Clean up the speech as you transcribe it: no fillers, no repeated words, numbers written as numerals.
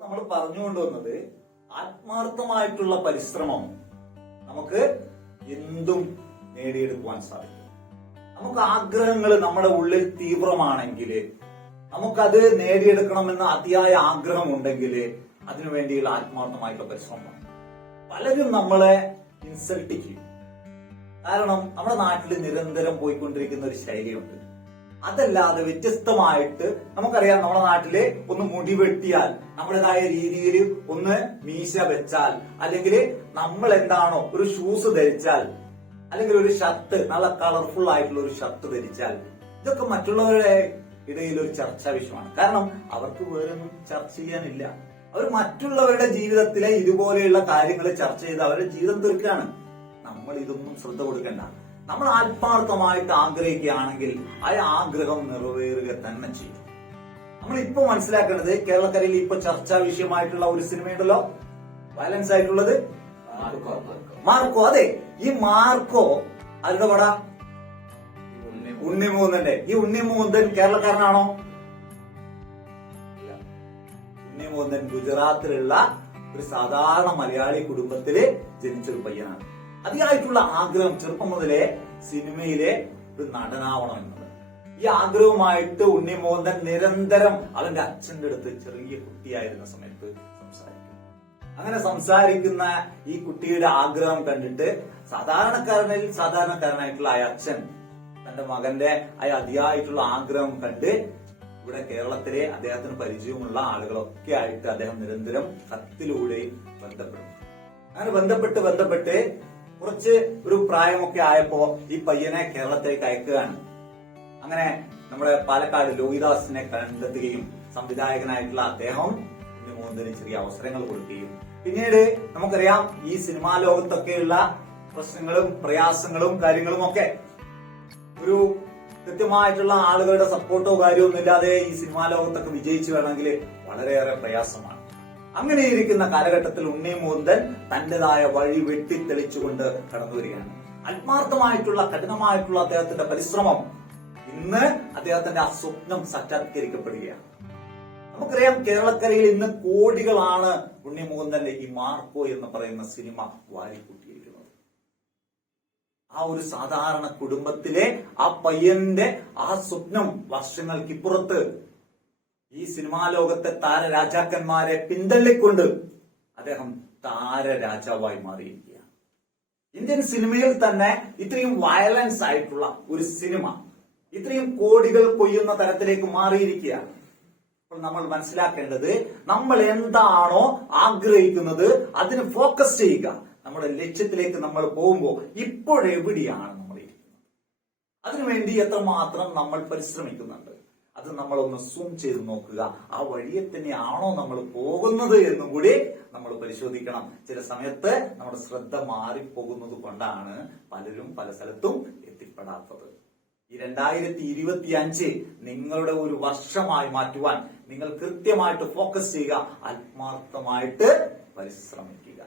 നമ്മൾ പറഞ്ഞുകൊണ്ടുവന്നത് ആത്മാർത്ഥമായിട്ടുള്ള പരിശ്രമം നമുക്ക് എന്തും നേടിയെടുക്കുവാൻ സാധിക്കും. നമുക്ക് ആഗ്രഹങ്ങൾ നമ്മുടെ ഉള്ളിൽ തീവ്രമാണെങ്കിൽ, നമുക്കത് നേടിയെടുക്കണമെന്ന് അതിയായ ആഗ്രഹമുണ്ടെങ്കിൽ അതിനു വേണ്ടിയുള്ള ആത്മാർത്ഥമായിട്ടുള്ള പരിശ്രമം. പലരും നമ്മളെ ഇൻസൾട്ട് ചെയ്യും. കാരണം നമ്മുടെ നാട്ടിൽ നിരന്തരം പോയിക്കൊണ്ടിരിക്കുന്ന ഒരു ശൈലിയുണ്ട്. അതല്ലാതെ വ്യത്യസ്തമായിട്ട് നമുക്കറിയാം, നമ്മുടെ നാട്ടില് ഒന്ന് മുടി വെട്ടിയാൽ, നമ്മുടേതായ രീതിയിൽ ഒന്ന് മീശ വെച്ചാൽ, അല്ലെങ്കിൽ നമ്മൾ എന്താണോ ഒരു ഷൂസ് ധരിച്ചാൽ, അല്ലെങ്കിൽ ഒരു ഷർട്ട് നല്ല കളർഫുൾ ആയിട്ടുള്ള ഒരു ഷർട്ട് ധരിച്ചാൽ, ഇതൊക്കെ മറ്റുള്ളവരുടെ ഇടയിൽ ഒരു ചർച്ചാ വിഷയമാണ്. കാരണം അവർക്ക് വേറൊന്നും ചർച്ച ചെയ്യാനില്ല. അവർ മറ്റുള്ളവരുടെ ജീവിതത്തിലെ ഇതുപോലെയുള്ള കാര്യങ്ങൾ ചർച്ച ചെയ്ത് അവരുടെ ജീവിതം തീർക്കുകയാണ്. നമ്മൾ ഇതൊന്നും ശ്രദ്ധ കൊടുക്കണ്ട. നമ്മൾ ആത്മാർത്ഥമായിട്ട് ആഗ്രഹിക്കുകയാണെങ്കിൽ ആ ആഗ്രഹം നിറവേറുക തന്നെ ചെയ്യും. നമ്മൾ ഇപ്പൊ മനസ്സിലാക്കേണ്ടത്, കേരളക്കരയിൽ ഇപ്പൊ ചർച്ചാ വിഷയമായിട്ടുള്ള ഒരു സിനിമയുണ്ടല്ലോ, വയലൻസ് ആയിട്ടുള്ളത് മാർക്കോ. അതെ, ഈ മാർക്കോ ആരുടെ പട? ഉണ്ണിമൂന്നന്റെ. ഈ ഉണ്ണിമൂന്നൻ കേരളക്കാരനാണോ? ഉണ്ണിമൂന്നൻ ഗുജറാത്തിലുള്ള ഒരു സാധാരണ മലയാളി കുടുംബത്തില് ജനിച്ചൊരു പയ്യനാണ്. അതിയായിട്ടുള്ള ആഗ്രഹം ചെറുപ്പം മുതലേ സിനിമയിലെ ഒരു നടനാവണം എന്നത്. ഈ ആഗ്രഹവുമായിട്ട് ഉണ്ണിമോഹൻ നിരന്തരം അവന്റെ അച്ഛന്റെ അടുത്ത് ചെറിയ കുട്ടിയായിരുന്ന സമയത്ത് സംസാരിക്കും. അങ്ങനെ സംസാരിക്കുന്ന ഈ കുട്ടിയുടെ ആഗ്രഹം കണ്ടിട്ട് സാധാരണക്കാരനായിട്ടുള്ള ആ അച്ഛൻ തന്റെ മകന്റെ ആ അതിയായിട്ടുള്ള ആഗ്രഹം കണ്ട് ഇവിടെ കേരളത്തിലെ അദ്ദേഹത്തിന് പരിചയമുള്ള ആളുകളൊക്കെ ആയിട്ട് അദ്ദേഹം നിരന്തരം കത്തിലൂടെയും ബന്ധപ്പെടും. അങ്ങനെ ബന്ധപ്പെട്ട് കുറച്ച് ഒരു പ്രായമൊക്കെ ആയപ്പോ ഈ പയ്യനെ കേരളത്തിലേക്ക് അയക്കുകയാണ്. അങ്ങനെ നമ്മുടെ പാലക്കാട് ലോഹിദാസിനെ കണ്ടെത്തുകയും സംവിധായകനായിട്ടുള്ള അദ്ദേഹം ഉണ്ണിമോഹന് ചെറിയ അവസരങ്ങൾ കൊടുക്കുകയും, പിന്നീട് നമുക്കറിയാം ഈ സിനിമാ ലോകത്തൊക്കെയുള്ള പ്രശ്നങ്ങളും പ്രയാസങ്ങളും കാര്യങ്ങളും ഒക്കെ ഒരു കൃത്യമായിട്ടുള്ള ആളുകളുടെ സപ്പോർട്ടോ കാര്യമൊന്നും ഇല്ലാതെ ഈ സിനിമാ ലോകത്തൊക്കെ വിജയിച്ചു വേണമെങ്കിൽ വളരെയേറെ പ്രയാസമാണ്. അങ്ങനെയിരിക്കുന്ന കാലഘട്ടത്തിൽ ഉണ്ണിമൂന്തൻ തന്റേതായ വഴി വെട്ടിത്തെളിച്ചുകൊണ്ട് കടന്നു വരികയാണ്. ആത്മാർത്ഥമായിട്ടുള്ള കഠിനമായിട്ടുള്ള അദ്ദേഹത്തിന്റെ പരിശ്രമം ഇന്ന് അദ്ദേഹത്തിന്റെ ആ സ്വപ്നം സാക്ഷാത്കരിക്കപ്പെടുകയാണ്. നമുക്കറിയാം, കേരളക്കരയിൽ ഇന്ന് കോടികളാണ് ഉണ്ണിമൂന്തന്റെ ഈ മാർക്കോ എന്ന് പറയുന്ന സിനിമ വാരിക്കൂട്ടിയിരിക്കുന്നത്. ആ ഒരു സാധാരണ കുടുംബത്തിലെ ആ പയ്യന്റെ ആ സ്വപ്നം വർഷങ്ങൾക്കിപ്പുറത്ത് ഈ സിനിമാ ലോകത്തെ താരരാജാക്കന്മാരെ പിന്തള്ളിക്കൊണ്ട് അദ്ദേഹം താരരാജാവായി മാറിയിരിക്കുകയാണ്. ഇന്ത്യൻ സിനിമയിൽ തന്നെ ഇത്രയും വയലൻസ് ആയിട്ടുള്ള ഒരു സിനിമ ഇത്രയും കോടികൾ കൊയ്യുന്ന തരത്തിലേക്ക് മാറിയിരിക്കുകയാണ്. അപ്പോൾ നമ്മൾ മനസ്സിലാക്കേണ്ടത്, നമ്മൾ എന്താണോ ആഗ്രഹിക്കുന്നത് അതിന് ഫോക്കസ് ചെയ്യുക. നമ്മുടെ ലക്ഷ്യത്തിലേക്ക് നമ്മൾ പോകുമ്പോൾ ഇപ്പോഴെവിടെയാണ് നമ്മൾ ഇരിക്കുന്നത്, അതിനുവേണ്ടി എത്രമാത്രം നമ്മൾ പരിശ്രമിക്കുന്നുണ്ട്, അത് നമ്മളൊന്ന് സൂം ചെയ്ത് നോക്കുക. ആ വഴിയെ തന്നെയാണോ നമ്മൾ പോകുന്നത് എന്നും കൂടി നമ്മൾ പരിശോധിക്കണം. ചില സമയത്ത് നമ്മുടെ ശ്രദ്ധ മാറിപ്പോകുന്നത് കൊണ്ടാണ് പലരും പല സ്ഥലത്തും എത്തിപ്പെടാത്തത്. ഈ 2025 നിങ്ങളുടെ ഒരു വർഷമായി മാറ്റുവാൻ നിങ്ങൾ കൃത്യമായിട്ട് ഫോക്കസ് ചെയ്യുക, ആത്മാർത്ഥമായിട്ട് പരിശ്രമിക്കുക.